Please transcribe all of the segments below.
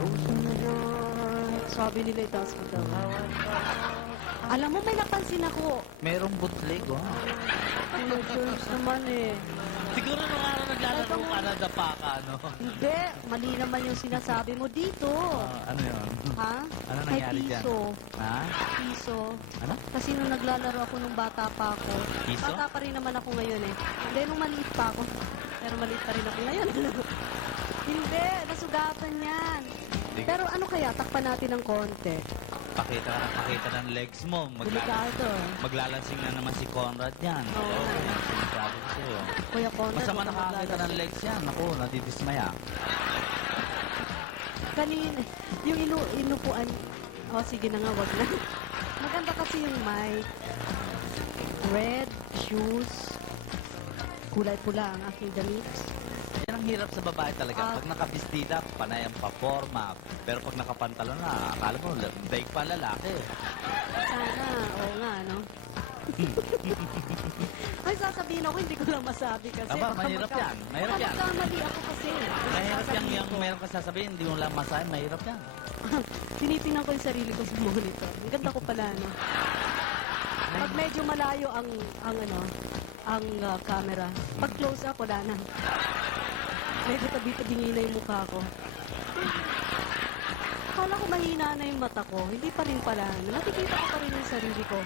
Frozen yun. Sabi nila itaas ko daw. Alam mo, may napansin ako. Merong bootleg, oh. Kuya Germs naman eh. Siguro nung araw naglalaro ka na dapa ka, no? Hindi, mali naman yung sinasabi mo dito. Ano yun? Ha? Ano May nangyari dyan? piso. Ha? Piso. Ano? Kasi nung naglalaro ako nung bata pa ako. Piso? Bata pa rin naman ako ngayon eh. Hindi, nung maliit pa ako. Pero maliit pa rin ako ngayon. Hindi, nasugatan yan. Pero ano kaya, takpan natin ng konti. Pakita ng legs mo. Delikado. Maglalansing na naman si Conrad yan. Oo. Sinasabi ko sa'yo. Kuya Conrad. Masama huwag ka nakakita maglalas. ng legs yan. Ako, nadidismaya. Kanina, yung inupuan. Oh, sige na nga, wag na. Maganda kasi yung mic. Red, shoes. Kulay pula ang aking damit. Yan ang hirap sa babae talaga. Pag nakabistida, panay ang paporma. Pero pag nakapantalon na, akala mo, daig pa lalaki. Sana, oo nga, no? Ay, sasabihin ako, hindi ko lang masabi kasi. Aba, mahirap yan. Mahirap yan. Magkamali ako kasi. Mahirap yan Sasabihin yung ko. meron ka sasabihin, hindi mo lang masahin, mahirap yan. Tinitingnan ko yung sarili ko sa monitor. Ang ganda ko pala, no? Pag medyo malayo ang camera. Pag close up, wala na. Medyo tabi-tabingi na yung mukha ko. Akala ko mahina na yung mata ko. Hindi pa rin pala. Nakikita ko pa rin yung sarili ko.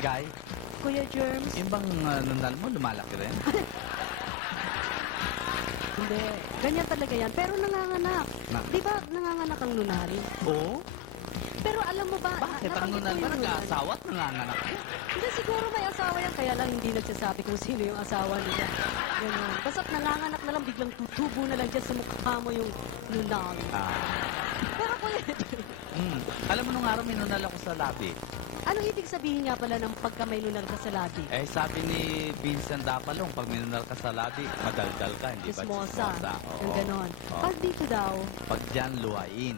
Guy, Kuya Germs, yung bang nunal mo, lumalaki rin? hindi. Ganyan talaga yan. Pero nanganganak. Di ba nanganganak ang nunal? Oo. Pero alam mo ba, Bakit ang nabanggit nunal ko ba yung nunal. nag-aasawa at nanganganak? Hindi, siguro may asawa yan, kaya lang hindi nagsasabi kung sino yung asawa nila. Ganun. Basta't nanganganak na lang, biglang tutubo na lang dyan sa mukha mo yung nunal. Pero kuya, Alam mo nung araw may nunal ako sa labi. anong ibig sabihin nga pala ng pagka may nunal ka sa labi? Eh, sabi ni Vincent Dapalong, pag minunal ka sa labi, madaldal ka, hindi ba? Chismosa. Oo. Yung ganon. Oo. Pag dito daw, Pag dyan, luhain.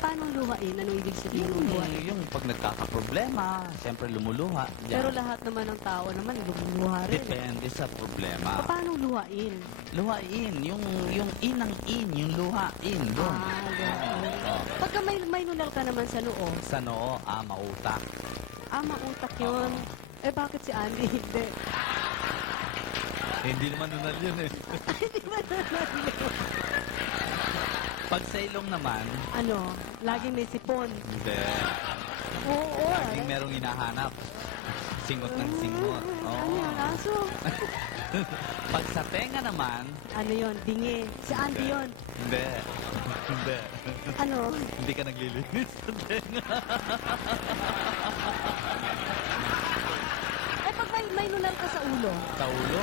paano luhain? Anong ibig sabihin ng luhain? Yung pag nagkakaproblema, siyempre lumuluha. Yan. Pero lahat naman ng tao naman, lumuluha rin. Depende sa problema. Paano luhain? Luhain, yung inang in, yung luhain, doon. Ganun. Oo. Pagka may nunal ka naman sa noo, Sa noo, mautak. mautak yun. Eh, bakit si Andy hindi? Hindi naman nunal yun eh. Hindi ba nunal yun? Pag sa ilong naman, Ano, lagi may sipon. hindi. Oo. Laging merong hinahanap. Singot ng singot. Ano Oo. yung aso? Pag sa tenga naman, Ano yun? Bingi. Si Andy yun. hindi. Hindi. Ano? Hindi ka naglilinis sa tenga. Eh, pag may nunal ka sa ulo, Sa ulo?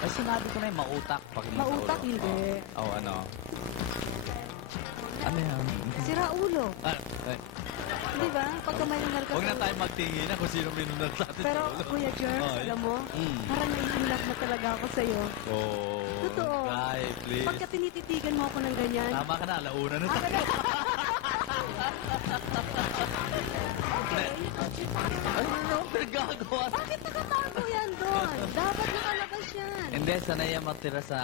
Ay, sinabi ko na yung mautak. Pag yung sa Mautak, ulo. hindi. Oo, ano? Ano yan? sira ulo. Ay, Di ba? Pagka may nunal ka huwag sa na tayo magtingin na kung sino minunod sa atin Pero, sa ulo. Kuya Germs, Ay. alam mo, parang naiinap na talaga ako sa'yo. Oh, Totoo. Guy, please. Pagka tinititigan mo ako ng ganyan, Tama ka na, alauna na ah, tayo. Ano na ang pinagagawa? bakit nakatago yan doon? Dapat nakalabas yan. Hindi, sanay yan matira sa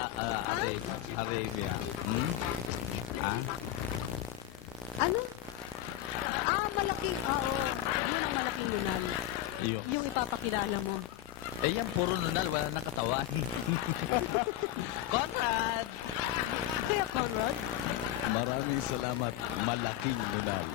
Arabia. Hmm? Ah? Ano? Malaking, oo. Yun ang malaking nunal. Iyo. Yung ipapakilala mo. Eh yan, puro nunal, wala nang katawan. Conrad! Kaya Conrad, Maraming salamat, malaking nunal.